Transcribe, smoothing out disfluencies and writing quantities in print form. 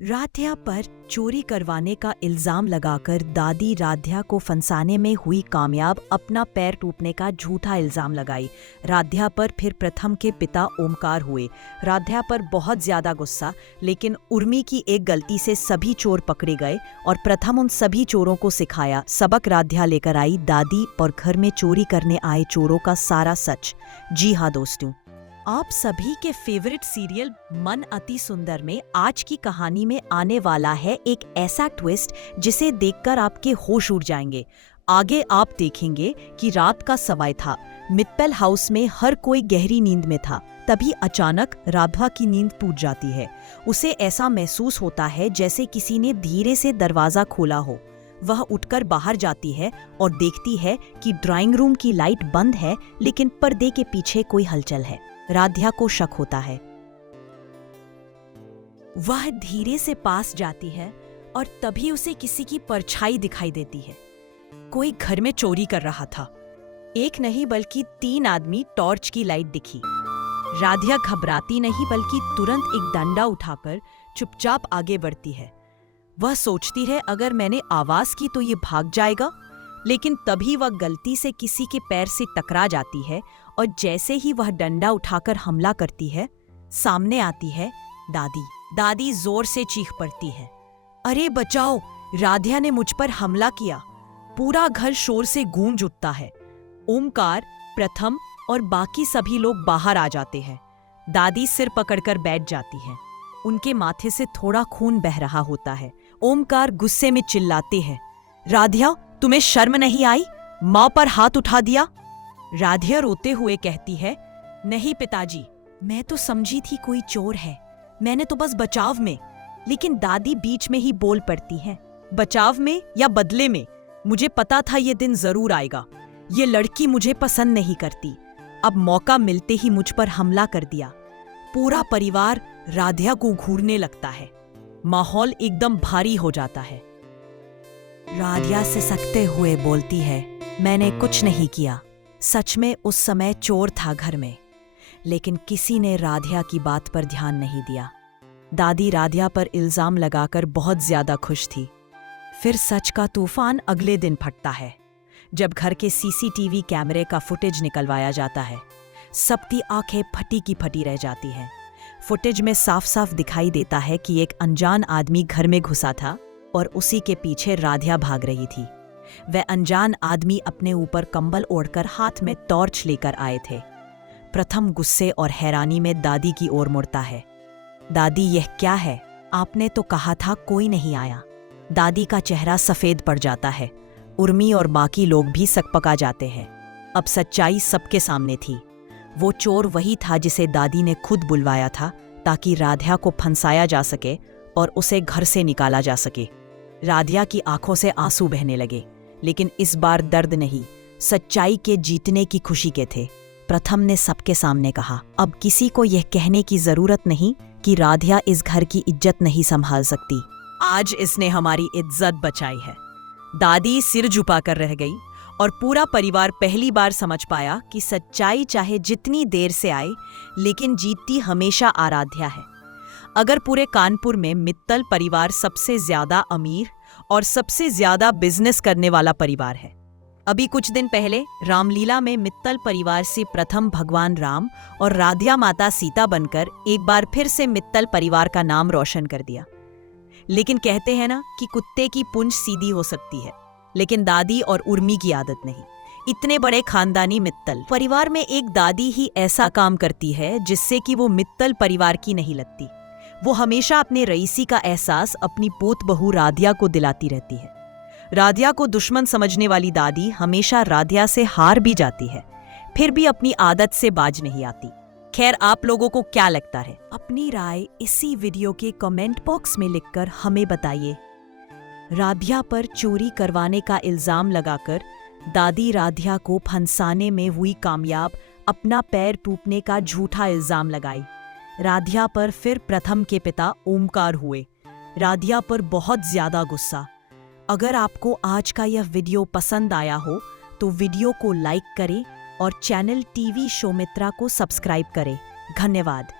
राध्या पर चोरी करवाने का इल्जाम लगाकर दादी राध्या को फंसाने में हुई कामयाब, अपना पैर टूटने का झूठा इल्जाम लगाई। राध्या पर फिर प्रथम के पिता ओमकार हुए। राध्या पर बहुत ज्यादा गुस्सा, लेकिन उर्मी की एक गलती से सभी चोर पकड़े गए और प्रथम उन सभी चोरों को सिखाया सबक। राध्या लेकर आई दादी और घर में चोरी करने आए चोरों का सारा सच। जी हाँ दोस्तों, आप सभी के फेवरेट सीरियल मन अति सुंदर में आज की कहानी में आने वाला है एक ऐसा ट्विस्ट जिसे देखकर आपके होश उड़ जाएंगे। आगे आप देखेंगे कि रात का समय था। मित्तल हाउस में हर कोई गहरी नींद में था। तभी अचानक राधा की नींद टूट जाती है। उसे ऐसा महसूस होता है जैसे किसी ने धीरे से दरवाजा खोला हो। वह उठकर बाहर जाती है और देखती है कि ड्राइंग रूम की लाइट बंद है, लेकिन पर्दे के पीछे कोई हलचल है। राध्या को शक होता है। वह धीरे से पास जाती है और तभी उसे किसी की परछाई दिखाई देती है। कोई घर में चोरी कर रहा था। एक नहीं बल्कि 3 आदमी टॉर्च की लाइट दिखी। राध्या घबराती नहीं बल्कि तुरंत एक डंडा उठाकर चुपचाप आगे बढ़ती है। वह सोचती है अगर मैंने आवाज की तो ये भाग जाएगा, लेकिन तभी वह गलती से किसी के पैर से टकरा जाती है और जैसे ही वह डंडा उठाकर हमला करती है, सामने आती है दादी। दादी जोर से चीख पड़ती है, अरे बचाओ, राध्या ने मुझ पर हमला किया। पूरा घर शोर से गूंज उठता है। ओमकार, प्रथम और बाकी सभी लोग बाहर आ जाते हैं। दादी सिर पकड़कर बैठ जाती है। उनके माथे से थोड़ा खून बह रहा होता है। ओमकार गुस्से में चिल्लाते हैं, राध्या, तुम्हें शर्म नहीं आई? माँ पर हाथ उठा दिया। राध्या रोते हुए कहती है, नहीं पिताजी, मैं तो समझी थी कोई चोर है। मैंने तो बस बचाव में। लेकिन दादी बीच में ही बोल पड़ती है, बचाव में या बदले में? मुझे पता था ये दिन जरूर आएगा। ये लड़की मुझे पसंद नहीं करती। अब मौका मिलते ही मुझ पर हमला कर दिया। पूरा परिवार राध्या को घूरने लगता है। माहौल एकदम भारी हो जाता है। राध्या सिसकते हुए बोलती है, मैंने कुछ नहीं किया। सच में उस समय चोर था घर में, लेकिन किसी ने राध्या की बात पर ध्यान नहीं दिया। दादी राध्या पर इल्जाम लगाकर बहुत ज्यादा खुश थी। फिर सच का तूफान अगले दिन फटता है, जब घर के सीसीटीवी कैमरे का फुटेज निकलवाया जाता है। सबकी आंखें फटी की फटी रह जाती हैं। फुटेज में साफ साफ दिखाई देता है कि एक अनजान आदमी घर में घुसा था और उसी के पीछे राध्या भाग रही थी। वह अनजान आदमी अपने ऊपर कंबल ओढ़कर हाथ में टॉर्च लेकर आए थे। प्रथम गुस्से और हैरानी में दादी की ओर मुड़ता है। दादी, यह क्या है? आपने तो कहा था कोई नहीं आया। दादी का चेहरा सफेद पड़ जाता है। उर्मी और बाकी लोग भी सकपका जाते हैं। अब सच्चाई सबके सामने थी। वो चोर वही था जिसे दादी ने खुद बुलवाया था, ताकि राध्या को फंसाया जा सके और उसे घर से निकाला जा सके। राध्या की आंखों से आंसू बहने लगे, लेकिन इस बार दर्द नहीं, सच्चाई के जीतने की खुशी के थे। प्रथम ने सबके सामने कहा, अब किसी को यह कहने की जरूरत नहीं कि राध्या इस घर की इज्जत नहीं संभाल सकती। आज इसने हमारी इज्जत बचाई है। दादी सिर झुकाकर रह गई और पूरा परिवार पहली बार समझ पाया कि सच्चाई चाहे जितनी देर से आए, लेकिन जीतती हमेशा आराध्या है। अगर पूरे कानपुर में मित्तल परिवार सबसे ज्यादा अमीर और सबसे ज्यादा बिजनेस करने वाला परिवार है। अभी कुछ दिन पहले रामलीला में मित्तल परिवार से प्रथम भगवान राम और राध्या माता सीता बनकर एक बार फिर से मित्तल परिवार का नाम रोशन कर दिया। लेकिन कहते हैं ना कि कुत्ते की पूंछ सीधी हो सकती है, लेकिन दादी और उर्मी की आदत नहीं। इतने बड़े खानदानी मित्तल परिवार में एक दादी ही ऐसा काम करती है जिससे कि वो मित्तल परिवार की नहीं लगती। वो हमेशा अपने रईसी का एहसास अपनी पोत बहू राध्या को दिलाती रहती है। राध्या को दुश्मन समझने वाली दादी हमेशा राध्या से हार भी जाती है, फिर भी अपनी आदत से बाज नहीं आती। खैर, आप लोगों को क्या लगता है? अपनी राय इसी वीडियो के कमेंट बॉक्स में लिखकर हमें बताइए। राध्या पर चोरी करवाने का इल्जाम लगाकर दादी राध्या को फंसाने में हुई कामयाब, अपना पैर टूटने का झूठा इल्जाम लगाई। राध्या पर फिर प्रथम के पिता ओमकार हुए। राध्या पर बहुत ज्यादा गुस्सा। अगर आपको आज का यह वीडियो पसंद आया हो तो वीडियो को लाइक करें और चैनल टीवी शो मित्रा को सब्सक्राइब करें। धन्यवाद।